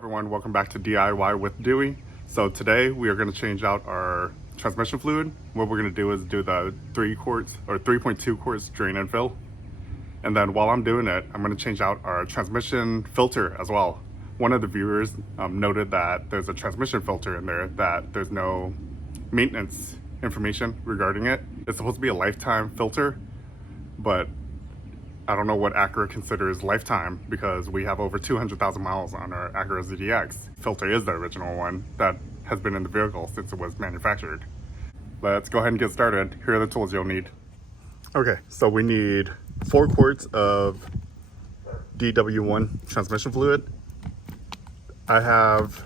Everyone, welcome back to DIY with Dewey. So today we are going to change out our transmission fluid. What we're going to do is do the 3 quarts or 3.2 quarts drain and fill. And then while I'm doing it, I'm going to change out our transmission filter as well. One of the viewers noted that there's a transmission filter in there that there's no maintenance information regarding it. It's supposed to be a lifetime filter, but I don't know what Acura considers lifetime because we have over 200,000 miles on our Acura ZDX. Filter is the original one that has been in the vehicle since it was manufactured. Let's go ahead and get started. Here are the tools you'll need. Okay, so we need 4 quarts of DW1 transmission fluid. I have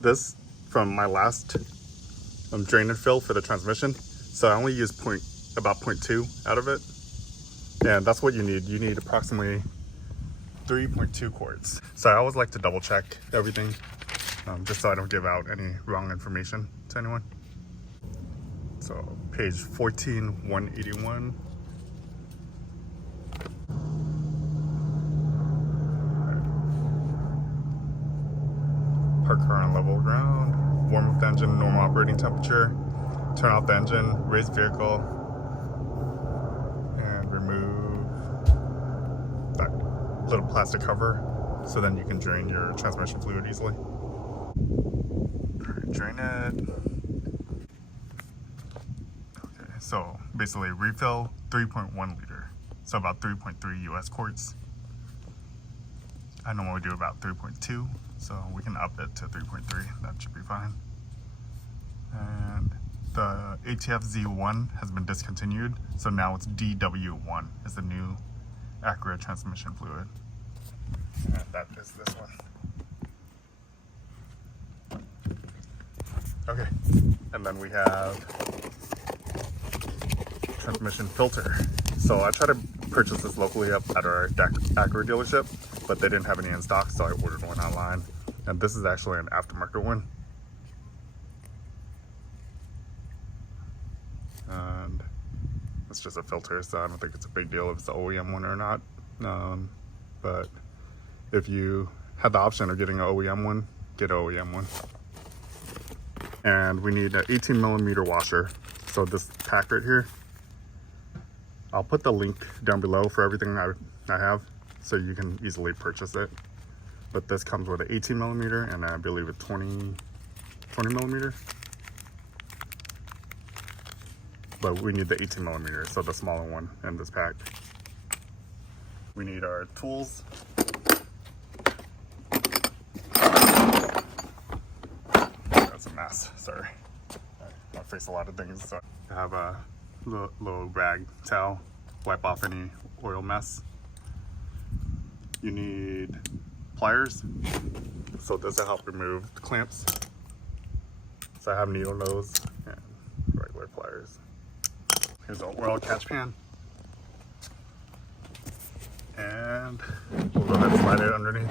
this from my last drain and fill for the transmission. So I only use about 0.2 out of it. And that's what you need. You need approximately 3.2 quarts. So I always like to double check everything, just so I don't give out any wrong information to anyone. So page 14181. Park car on level ground, warm up the engine, normal operating temperature, turn off the engine, raise vehicle, and remove that little plastic cover so then you can drain your transmission fluid easily. Drain it. Okay, so basically refill 3.1 liter, so about 3.3 US quarts. I normally do about 3.2, so we can up it to 3.3. That should be fine. And the ATF Z1 has been discontinued, so now it's DW1 is the new Acura transmission fluid. And that is this one. Okay, and then we have transmission filter. So I tried to purchase this locally up at our Acura dealership, but they didn't have any in stock, so I ordered one online. And this is actually an aftermarket one. And it's just a filter, so I don't think it's a big deal if it's the OEM one or not. But if you had the option of getting an OEM one, get an OEM one. And we need an 18 millimeter washer. So this pack right here, I'll put the link down below for everything I have, so you can easily purchase it. But this comes with an 18 millimeter and I believe a 20 millimeter. But we need the 18 millimeter, so the smaller one in this pack. We need our tools. That's a mess, sorry. I face a lot of things, so I have a little rag towel, wipe off any oil mess. You need pliers, so this will help remove the clamps. So I have needle nose and regular pliers. Here's an oil catch pan. And we'll go ahead and slide it underneath.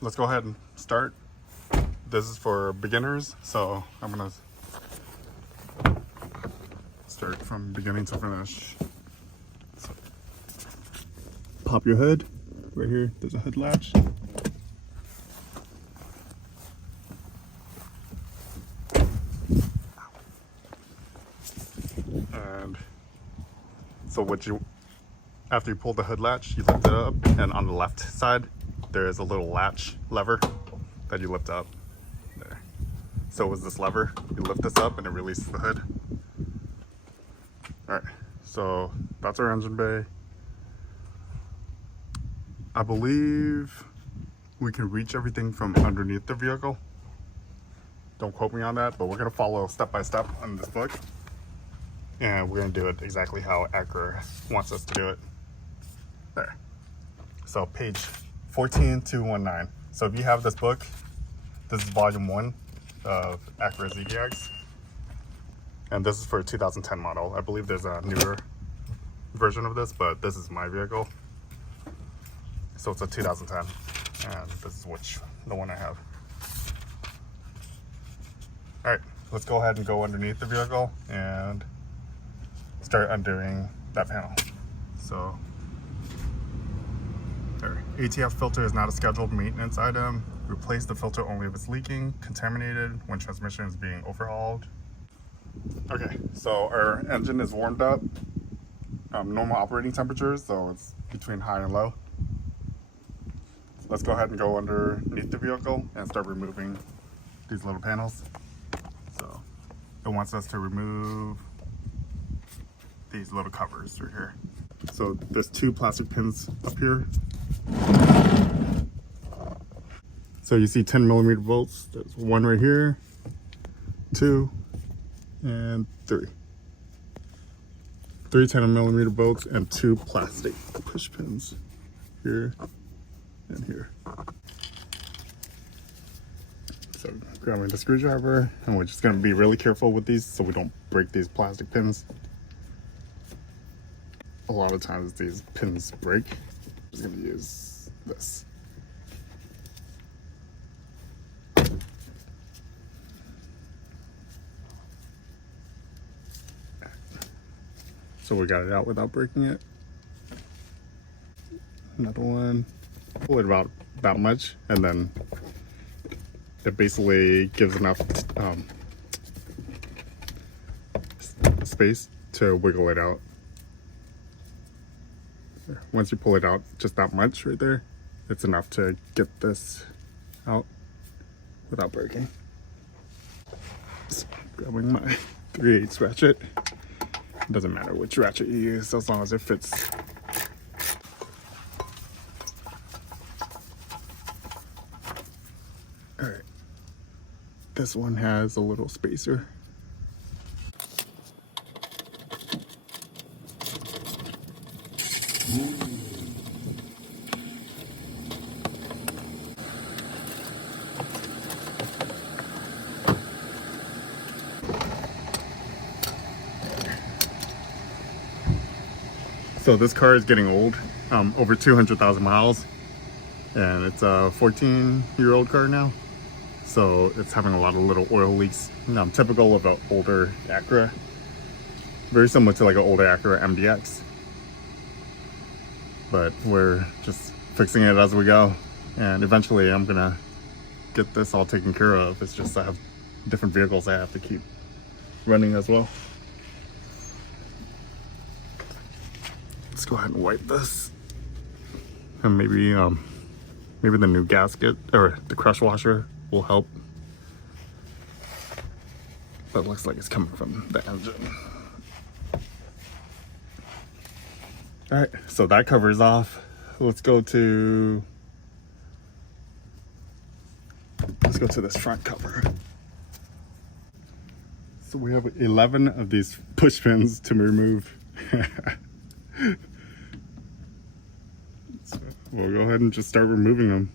Let's go ahead and start. This is for beginners, so I'm gonna start from beginning to finish. So, pop your hood. Right here, there's a hood latch. And so after you pull the hood latch, you lift it up, and on the left side, there is a little latch lever that you lift up. There. So with this lever, you lift this up and it releases the hood. All right, so that's our engine bay. I believe we can reach everything from underneath the vehicle. Don't quote me on that, but we're gonna follow step by step on this book. And we're gonna do it exactly how Acura wants us to do it. There. So page 14219. So if you have this book, this is volume 1 of Acura ZDX. And this is for a 2010 model. I believe there's a newer version of this, but this is my vehicle. So it's a 2010. And this is the one I have. All right, let's go ahead and go underneath the vehicle and start undoing that panel. So ATF filter is not a scheduled maintenance item. Replace the filter only if it's leaking, contaminated, when transmission is being overhauled. Okay, so our engine is warmed up. Normal operating temperatures, so it's between high and low. So let's go ahead and go underneath the vehicle and start removing these little panels. So it wants us to remove these little covers right here. So there's two plastic pins up here. So you see 10mm bolts. There's one right here, 2, and 3. 3 10mm bolts and 2 plastic push pins here and here. So grabbing the screwdriver, and we're just going to be really careful with these so we don't break these plastic pins. A lot of times these pins break. I'm just going to use this. So we got it out without breaking it. Another one. Pull it about that much, and then it basically gives enough space to wiggle it out. Once you pull it out just that much right there, it's enough to get this out without breaking. Just grabbing my 3/8 ratchet. It doesn't matter which ratchet you use as long as it fits. All right, this one has a little spacer. So this car is getting old, over 200,000 miles, and it's a 14-year-old car now. So it's having a lot of little oil leaks, typical of an older Acura. Very similar to like an older Acura MDX. But we're just fixing it as we go, and eventually I'm gonna get this all taken care of. It's just I have different vehicles I have to keep running as well. Let's go ahead and wipe this, and maybe the new gasket or the crush washer will help. But it looks like it's coming from the engine. All right, so that covers off. Let's go to this front cover. So we have 11 of these push pins to remove. So we'll go ahead and just start removing them.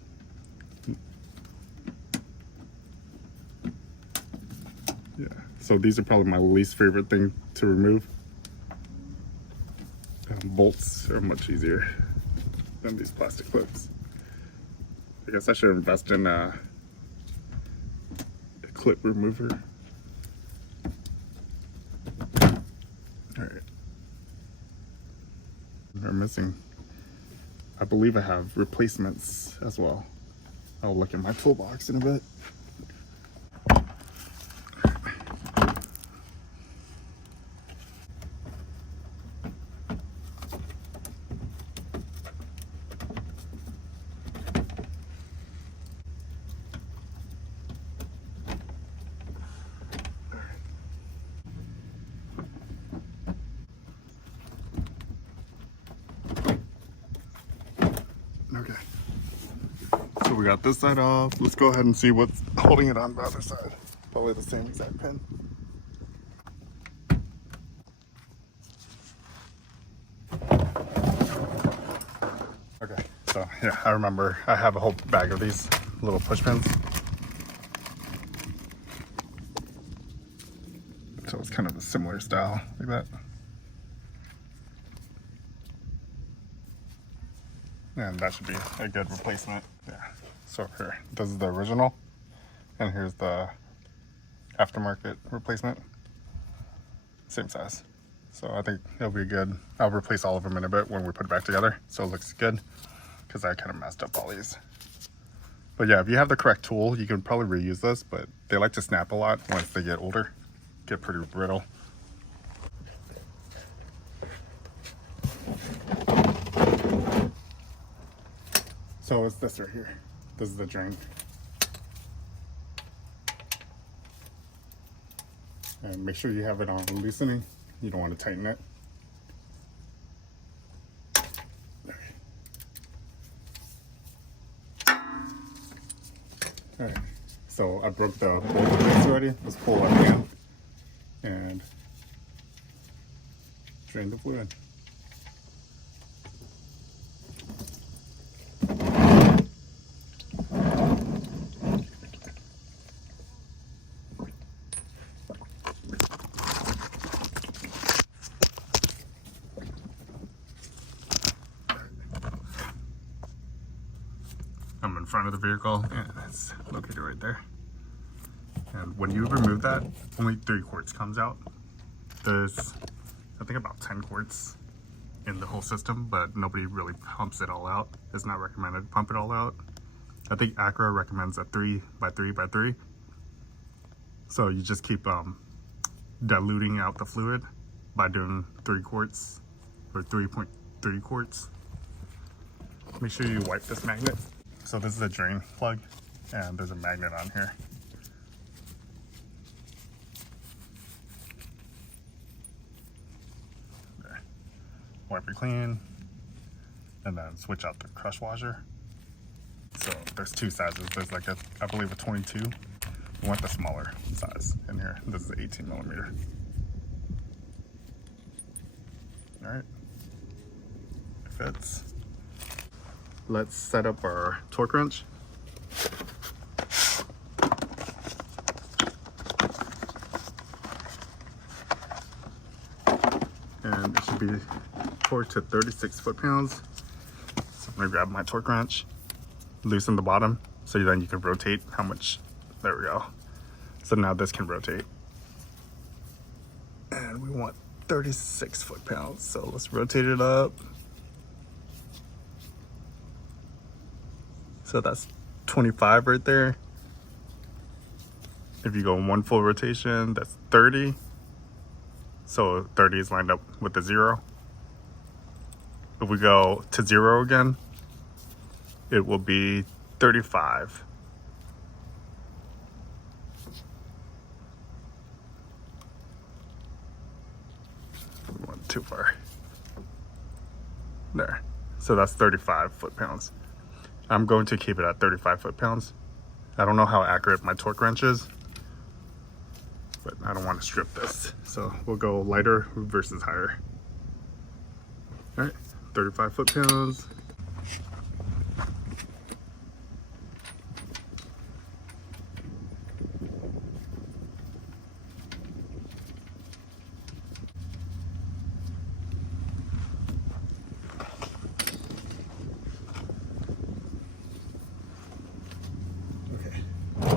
Yeah, so these are probably my least favorite thing to remove. Bolts are much easier than these plastic clips. I guess I should invest in a clip remover. All right. I'm missing, I believe I have replacements as well. I'll look in my toolbox in a bit. Okay, so we got this side off. Let's go ahead and see what's holding it on the other side. Probably the same exact pin. Okay, so yeah, I remember I have a whole bag of these little push pins. So it's kind of a similar style like that. And that should be a good replacement. Yeah. So here, this is the original, and here's the aftermarket replacement. Same size. So I think it'll be good. I'll replace all of them in a bit when we put it back together, so it looks good. because I kind of messed up all these. But yeah, if you have the correct tool, you can probably reuse this, but they like to snap a lot once they get older, get pretty brittle. So it's this right here. This is the drain. And make sure you have it on loosening. You don't want to tighten it. Alright, so I broke the bolt of this already. Let's pull it again and drain the fluid. I'm in front of the vehicle and it's located right there. And when you remove that, only 3 quarts comes out. There's, I think, about 10 quarts in the whole system, but nobody really pumps it all out. It's not recommended to pump it all out. I think Acura recommends a 3x3x3. So you just keep diluting out the fluid by doing 3 quarts or 3.3 quarts. Make sure you wipe this magnet. So this is a drain plug and there's a magnet on here. There. Wipe it clean and then switch out the crush washer. So there's 2 sizes. There's like a, I believe, a 22. We want the smaller size in here. This is 18 millimeter. All right, it fits. Let's set up our torque wrench. And it should be torqued to 36 foot-pounds. So I'm gonna grab my torque wrench, loosen the bottom, so then you can rotate how much. There we go. So now this can rotate. And we want 36 foot-pounds. So let's rotate it up. So that's 25 right there. If you go in 1 full rotation, that's 30. So 30 is lined up with the 0. If we go to 0 again, it will be 35. We went too far. There. So that's 35 foot-pounds. I'm going to keep it at 35 foot-pounds. I don't know how accurate my torque wrench is, but I don't want to strip this. So we'll go lighter versus higher. All right, 35 foot-pounds.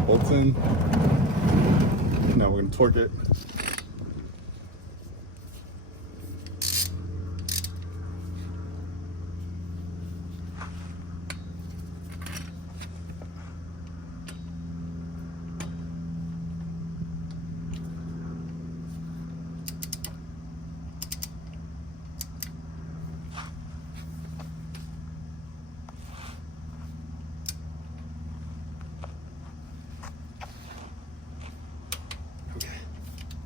Bolts in. Now we're going to torque it.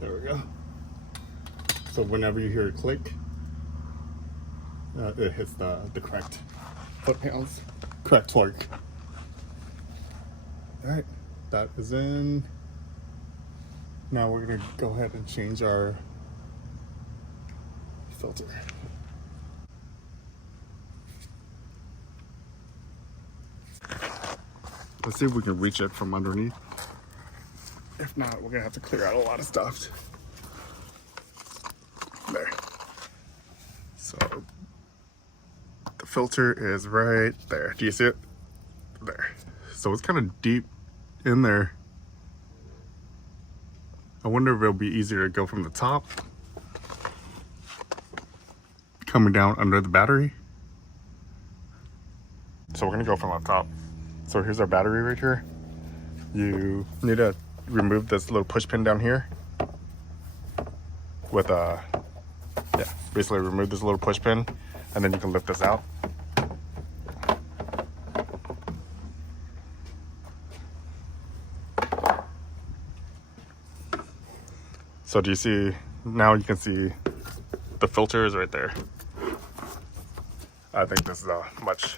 There we go. So whenever you hear a click, it hits the correct foot-pounds, correct torque. All right, that is in. Now we're gonna go ahead and change our filter. Let's see if we can reach it from underneath. If not, we're gonna have to clear out a lot of stuff. There. So the filter is right there. Do you see it? There. So it's kind of deep in there. I wonder if it'll be easier to go from the top, coming down under the battery. So we're gonna go from up top. So here's our battery right here. You need to remove this little push pin down here with a, yeah, basically remove this little push pin, and then you can lift this out. So do you see, now you can see the filter is right there. I think this is a much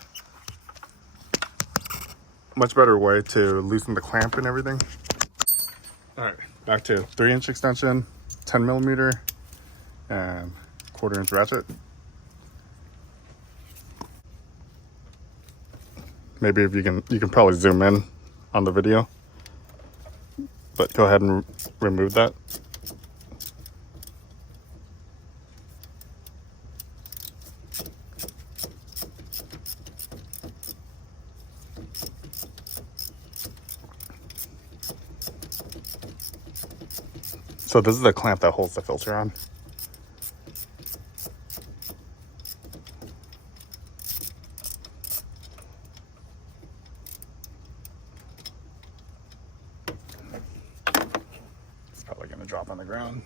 better way to loosen the clamp and everything. All right, back to 3-inch extension, 10mm, and 1/4-inch ratchet. Maybe if you can probably zoom in on the video, but go ahead and remove that. So this is the clamp that holds the filter on. It's probably gonna drop on the ground.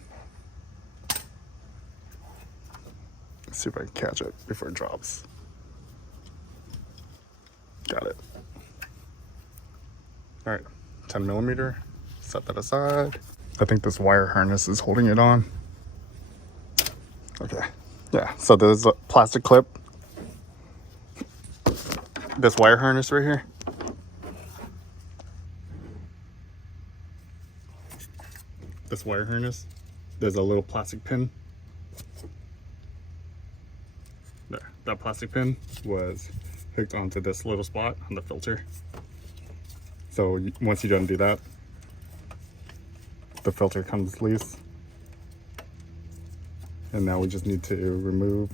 Let's see if I can catch it before it drops. Got it. All right, 10mm, set that aside. I think this wire harness is holding it on. Okay, yeah, so there's a plastic clip. This wire harness right here. This wire harness, there's a little plastic pin. There, that plastic pin was hooked onto this little spot on the filter. So once you undo that, the filter comes loose. And now we just need to remove,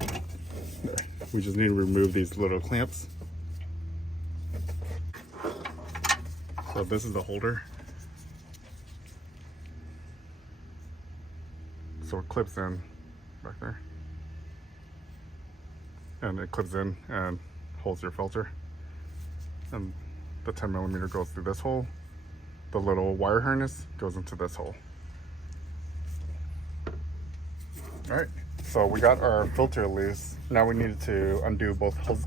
there. We just need to remove these little clamps. So this is the holder. So it clips in back there. And it clips in and holds your filter. And the 10mm goes through this hole. The little wire harness goes into this hole. All right, so we got our filter loose. Now we needed to undo both hose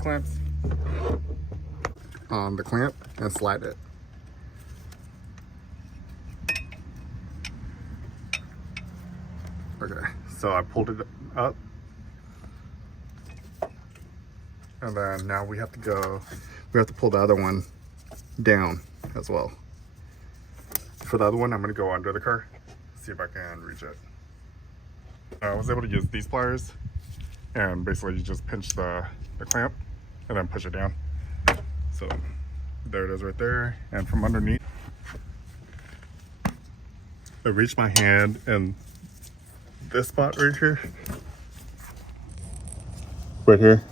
clamps on the clamp and slide it. Okay, so I pulled it up. And then now we have to pull the other one down as well. For the other one, I'm gonna go under the car, see if I can reach it. I was able to use these pliers, and basically you just pinch the clamp and then push it down. So there it is right there. And from underneath, I reached my hand in this spot right here. Right here.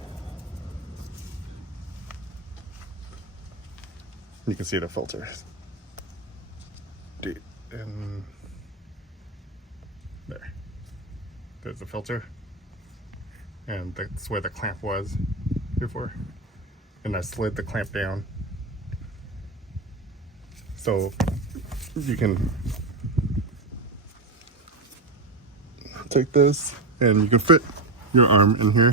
You can see the filter. And there. There's the filter. And that's where the clamp was before. And I slid the clamp down. So you can take this and you can fit your arm in here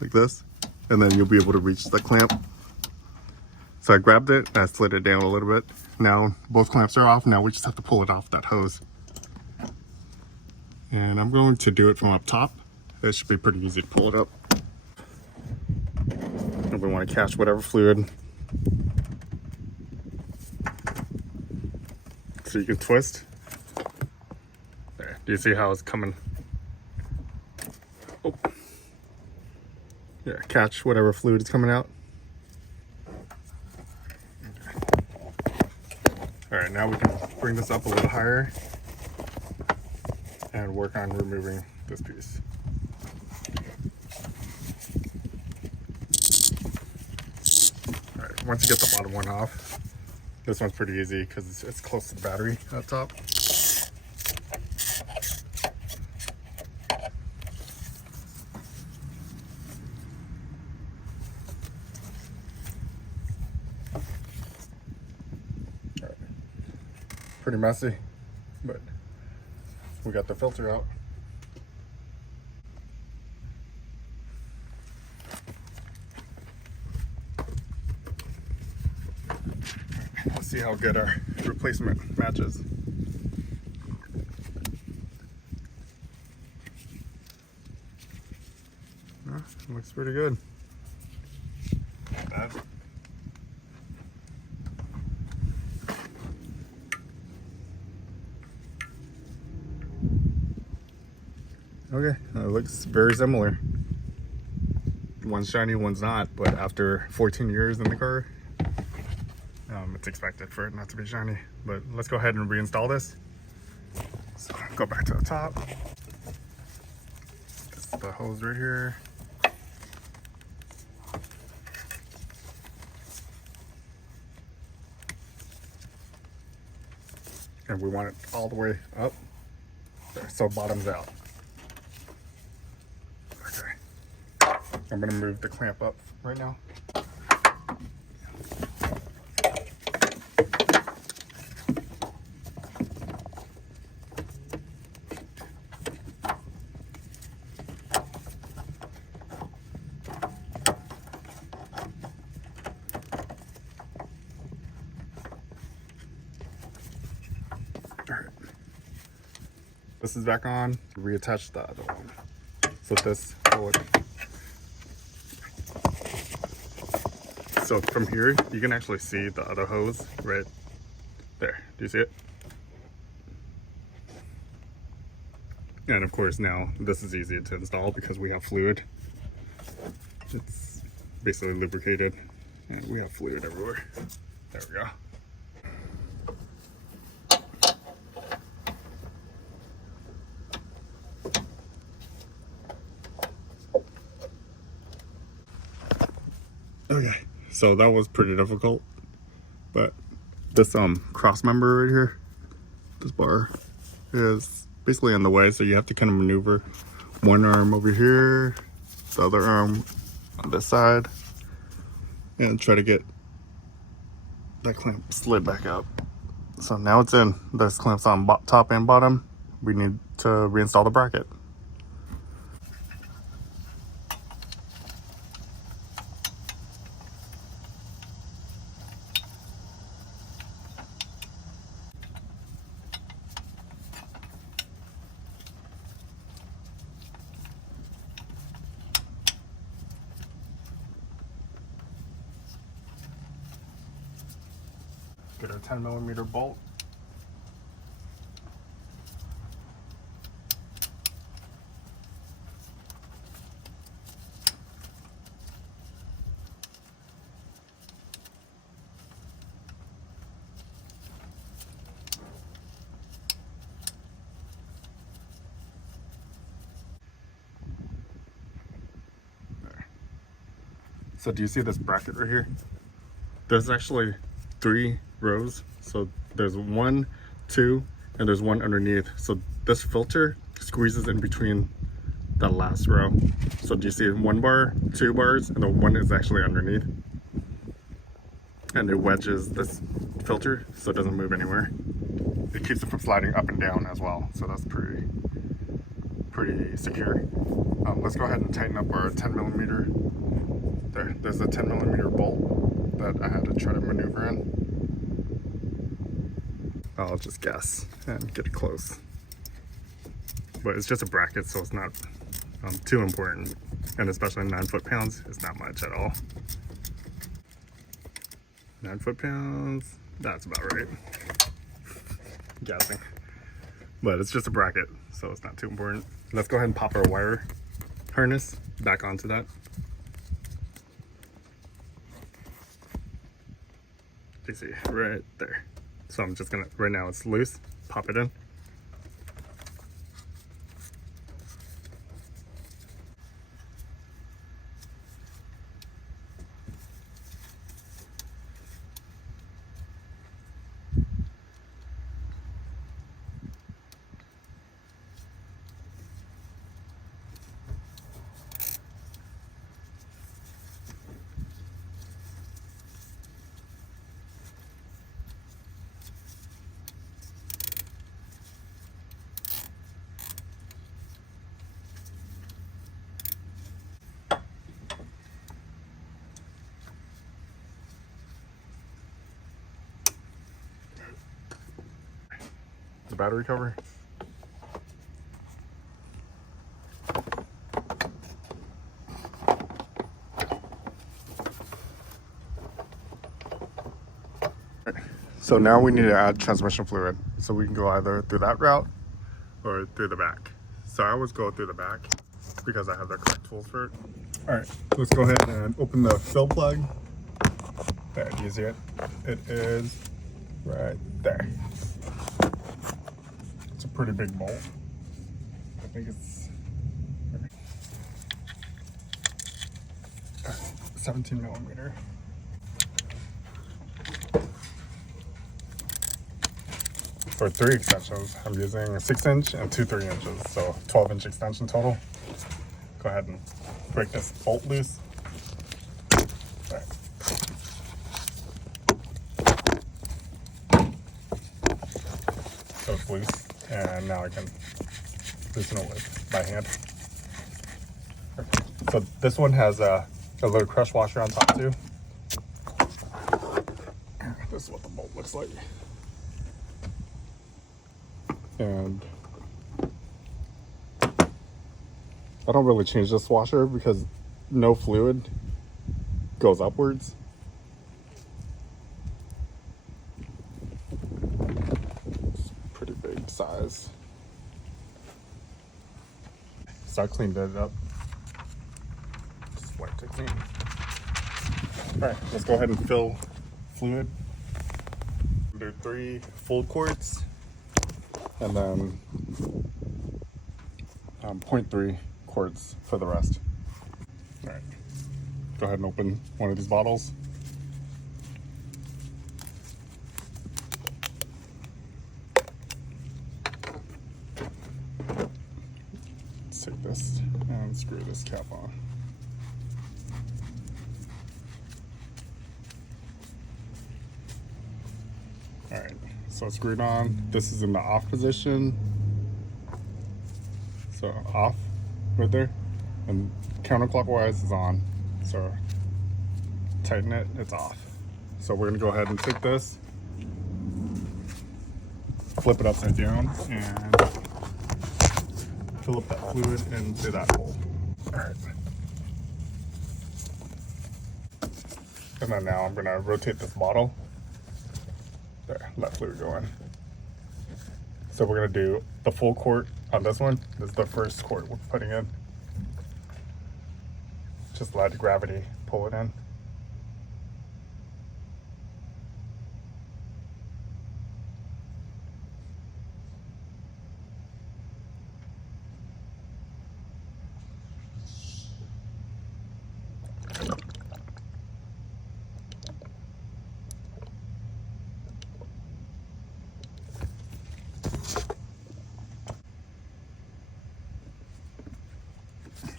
like this. And then you'll be able to reach the clamp. So I grabbed it and I slid it down a little bit. Now both clamps are off. Now we just have to pull it off that hose. And I'm going to do it from up top. It should be pretty easy to pull it up. And we want to catch whatever fluid. So you can twist. There, do you see how it's coming? Oh. Yeah, catch whatever fluid is coming out. All right, now we can bring this up a little higher and work on removing this piece. All right, once you get the bottom one off, this one's pretty easy because it's close to the battery up top. pretty messy, but we got the filter out. Let's see how good our replacement matches. Looks pretty good. Not bad. Okay, it looks very similar. One's shiny, one's not, but after 14 years in the car, it's expected for it not to be shiny. But let's go ahead and reinstall this. So go back to the top. This is the hose right here. And we want it all the way up there, so bottoms out. Okay, I'm gonna move the clamp up right now. This is back on. Reattach the other one. So this will. So from here, you can actually see the other hose right there. Do you see it? And of course now this is easy to install because we have fluid. It's basically lubricated and we have fluid everywhere. There we go. Okay, so that was pretty difficult, but this cross member right here, this bar, is basically in the way, so you have to kind of maneuver one arm over here, the other arm on this side, and try to get that clamp slid back up. So now it's in. This clamp's on top and bottom. We need to reinstall the bracket. Get our 10mm bolt. There. So do you see this bracket right here? There's actually 3 rows, so there's 1, 2, and there's one underneath. So this filter squeezes in between the last row. So do you see 1 bar, 2 bars, and the 1 is actually underneath, and it wedges this filter so it doesn't move anywhere. It keeps it from sliding up and down as well, so that's pretty secure. Let's go ahead and tighten up our 10mm. There's a 10mm bolt that I had to try to maneuver in. I'll just guess and get it close. But it's just a bracket, so it's not too important. And especially 9 foot-pounds, it's not much at all. 9 foot-pounds, that's about right. Guessing. But it's just a bracket, so it's not too important. Let's go ahead and pop our wire harness back onto that. You see, right there. So I'm just gonna, right now it's loose, pop it in. battery cover. So now we need to add transmission fluid. So we can go either through that route or through the back. So I always go through the back because I have the correct tools for it. All right, let's go ahead and open the fill plug. There, do you see it? It is right there. It's a pretty big bolt. I think it's 17 millimeter. For 3 extensions, I'm using a 6-inch and 2 3-inches, so 12-inch extension total. Go ahead and break this bolt loose. Right. So it's loose, and now I can loosen it by hand. So this one has a little crush washer on top too. This is what the bolt looks like. And I don't really change this washer because no fluid goes upwards. It's pretty big size. So I cleaned it up. Just like to clean. All right, let's go ahead and fill fluid. Do 3 full quarts. And then 0.3 quarts for the rest. All right, go ahead and open one of these bottles. Let's take this and screw this cap on. All right. So it's screwed on. This is in the off position. So off right there. And counterclockwise is on. So tighten it, it's off. So we're gonna go ahead and take this, flip it upside down, and fill up that fluid into that hole. All right. And then now I'm gonna rotate this bottle. There, let fluid go in. So we're gonna do the full quart on this one. This is the first quart we're putting in. Just let gravity pull it in.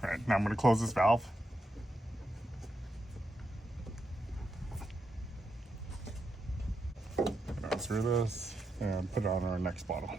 All right, now I'm going to close this valve. Unscrew this and put it on our next bottle.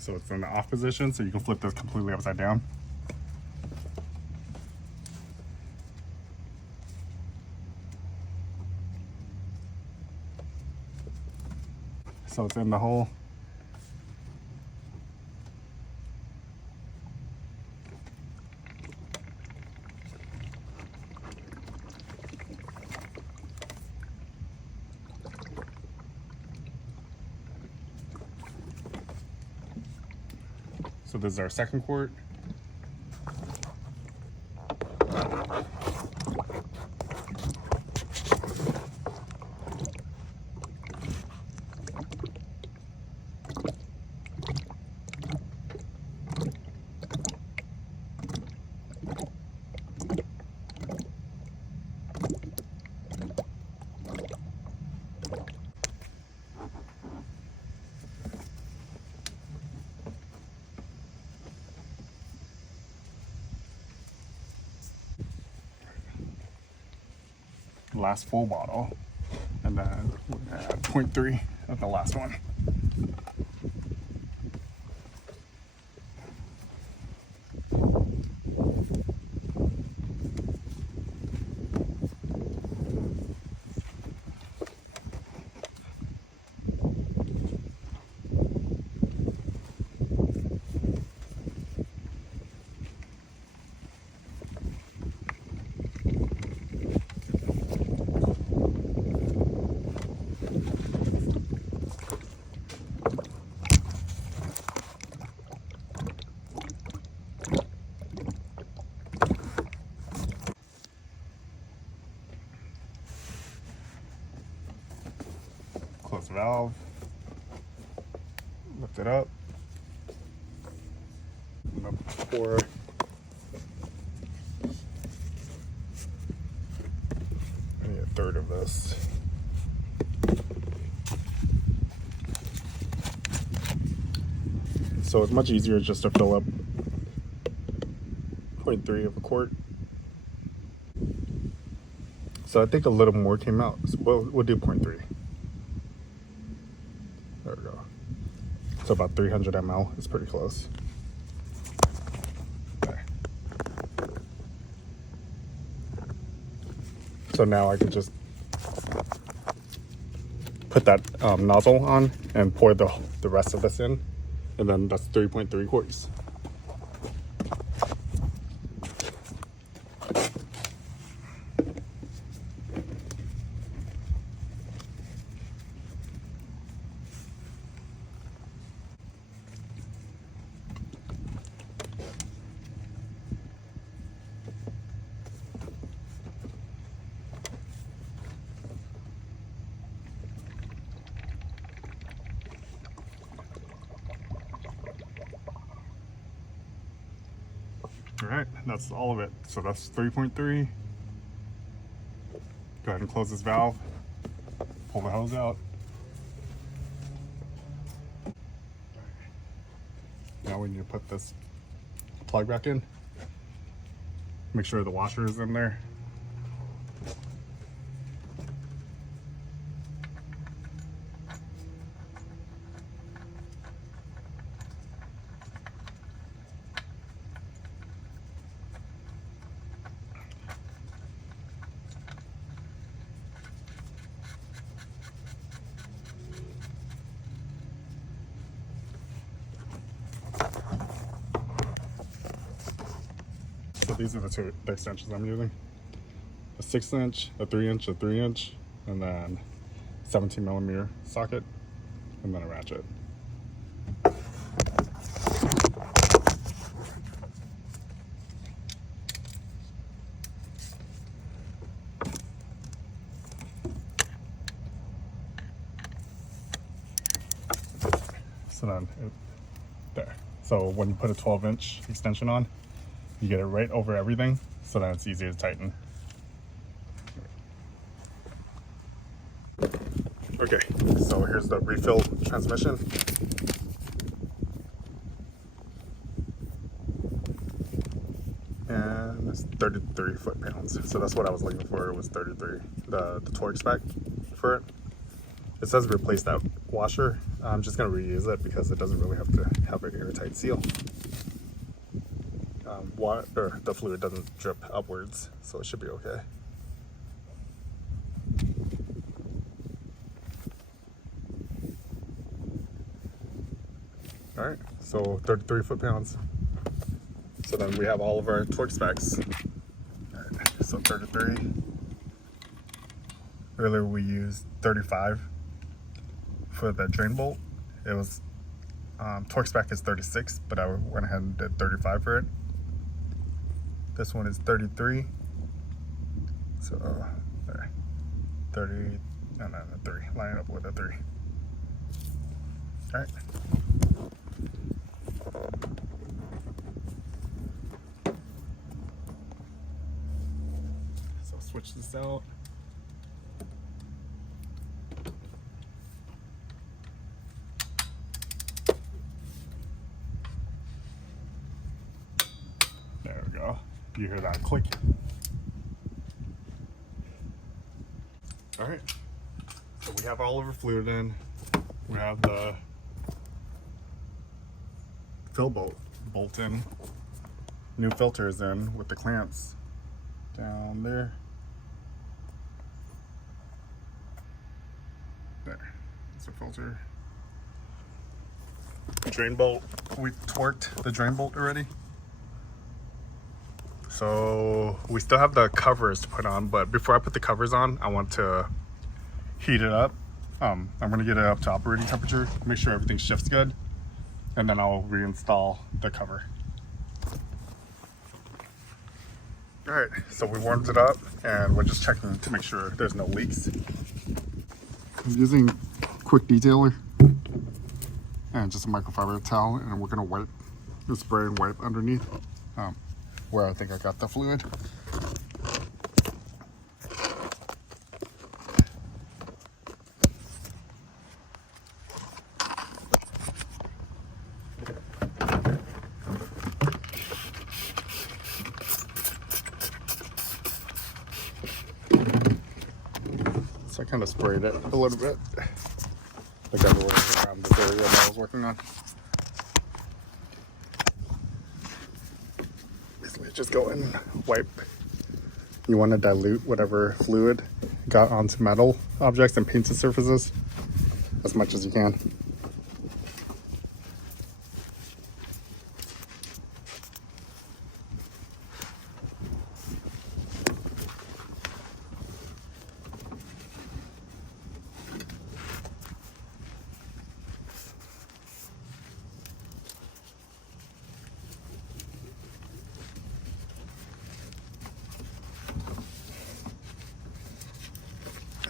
So it's in the off position, so you can flip this completely upside down. So it's in the hole. So this is our second quart. last full bottle. And then we're gonna add 0.3 of the last one. Close the valve, lift it up, I'm gonna pour I need a third of this. So it's much easier just to fill up 0.3 of a quart. So I think a little more came out. So we'll do 0.3. There we go. So about 300 ml. It's pretty close. Okay. So now I can just put that nozzle on and pour the rest of this in. And then that's 3.3 quarts. All right, that's all of it. So that's 3.3. Go ahead and close this valve, pull the hose out. Now we need to put this plug back in. Make sure the washer is in there. So these are the extensions I'm using. A 6-inch, a 3-inch, a 3-inch, and then 17mm socket, and then a ratchet. So then, there. So when you put a 12-inch extension on, you get it right over everything, so then it's easier to tighten. Okay, so here's the refill transmission. And it's 33 foot-pounds. So that's what I was looking for, was 33, the torque spec for it. It says replace that washer. I'm just gonna reuse it because it doesn't really have to have an airtight seal. The fluid doesn't drip upwards, so it should be okay. All right, so 33 foot-pounds. So then we have all of our torque specs. All right, so 33. Earlier we used 35 for the drain bolt. It was torque spec is 36, but I went ahead and did 35 for it. This one is 33. So there, 30. No, 3. Line it up with a 3. All right. So switch this out. There we go. You hear that click? All right, so we have all of our fluid in. We have the fill bolt in. New filter is in with the clamps down there. There, it's a filter. Drain bolt, we torqued the drain bolt already. So we still have the covers to put on, but before I put the covers on, I want to heat it up. I'm gonna get it up to operating temperature, make sure everything shifts good, and then I'll reinstall the cover. All right, so we warmed it up and we're just checking to make sure there's no leaks. I'm using quick detailer and just a microfiber towel, and we're gonna wipe, spray and wipe underneath where I think I got the fluid. So I kind of sprayed it a little bit, like everywhere around this area that I was working on. Basically, just go and wipe. You want to dilute whatever fluid got onto metal objects and painted surfaces as much as you can.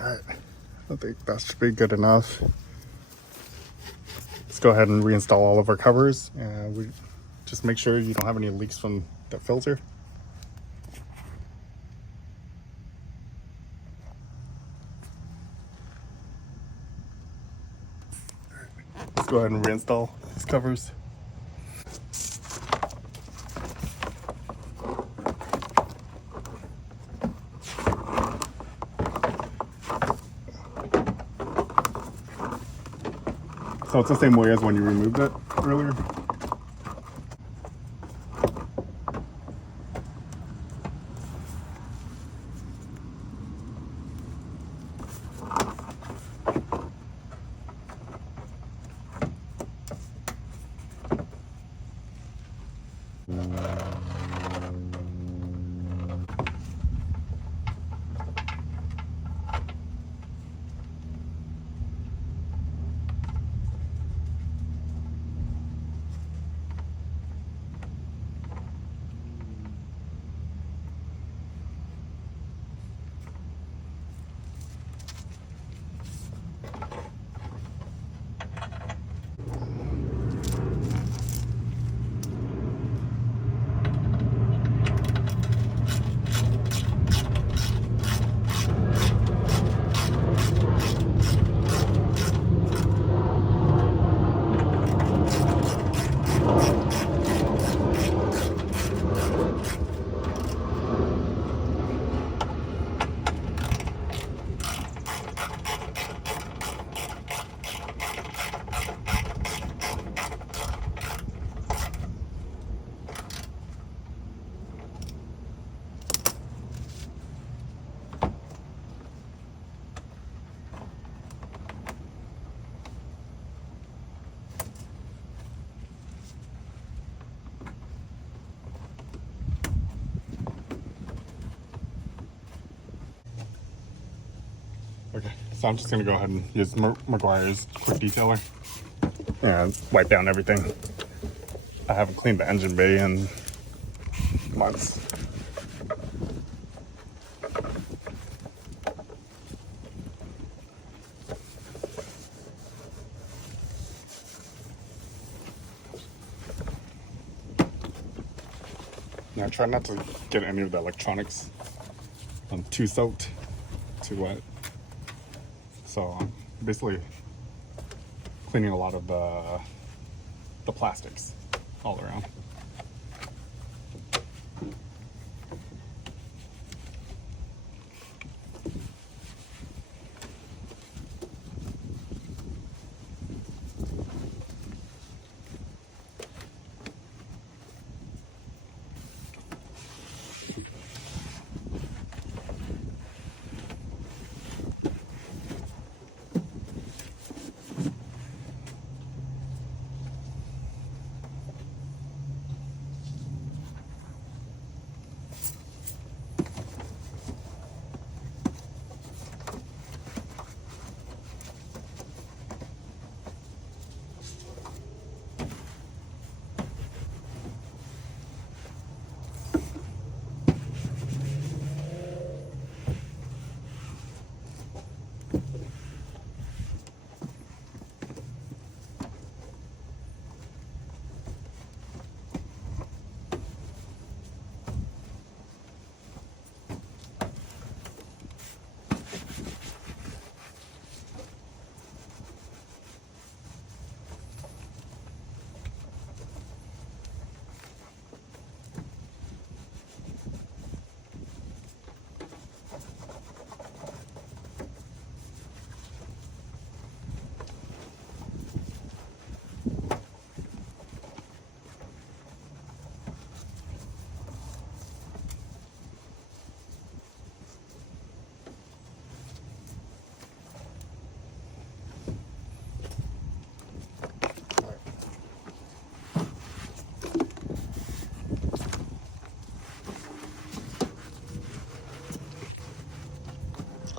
Alright, I think that should be good enough. Let's go ahead and reinstall all of our covers, and we just make sure you don't have any leaks from the filter. Let's go ahead and reinstall these covers. So it's the same way as when you removed it earlier. Okay, so I'm just gonna go ahead and use McGuire's quick detailer and wipe down everything. I haven't cleaned the engine bay in months. Now try not to get any of the electronics too soaked, too wet. So I'm basically cleaning a lot of the plastics all around.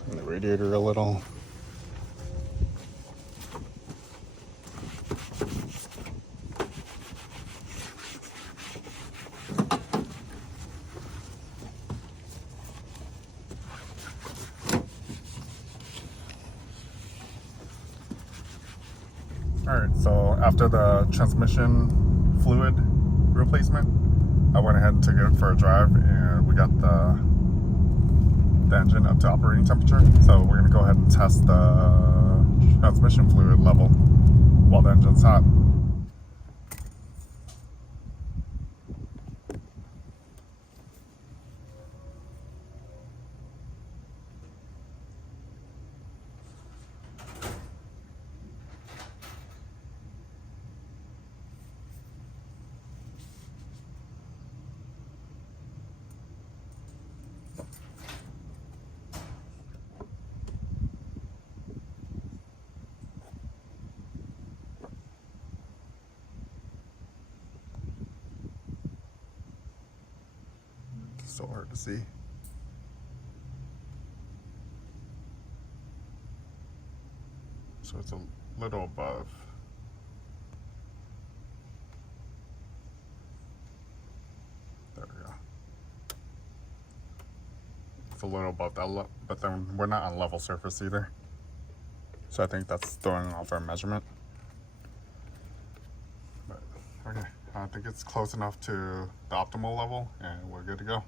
And the radiator a little. Alright, so after the transmission fluid replacement, I went ahead and took it for a drive, and we got the engine up to operating temperature. So we're going to go ahead and test the transmission fluid level while the engine's hot. So hard to see. So it's a little above. There we go. It's a little above that, but then we're not on level surface either. So I think that's throwing off our measurement. But okay, I think it's close enough to the optimal level, and we're good to go.